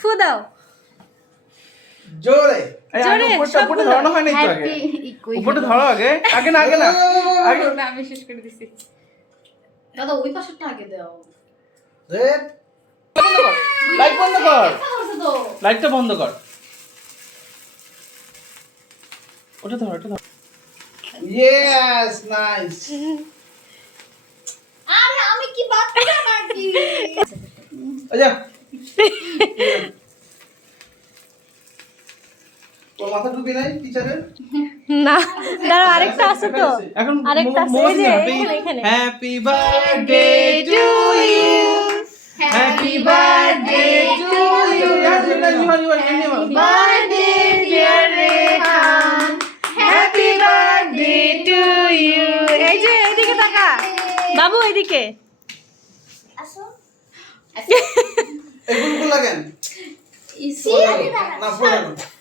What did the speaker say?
ফু দাও জোরে জোরে উপরটা ধরানো হয় নাই তো আগে উপরটা ধরো আগে আগে না আগে আমি শেষ করে দিছি দাদা ওই পাশেরটা আগে দাও রেড লাইট বন্ধ কর তো লাইটটা বন্ধ কর ওটা ধর ইয়েস নাইস আরে আমি কি বাচ্চা নাকি আচ্ছা তোর মাথা টুপি নাই টিচারের না দাঁড়াও আরেকটা আছে তো এখন আরেকটা আছে এই যে এখানে happy birthday to you happy birthday to you birthday dear Rehan happy birthday to you এই যে এদিকে তাকা বাবু এদিকে আসো এই গুলগুলা কেন ইসি না পড়ে না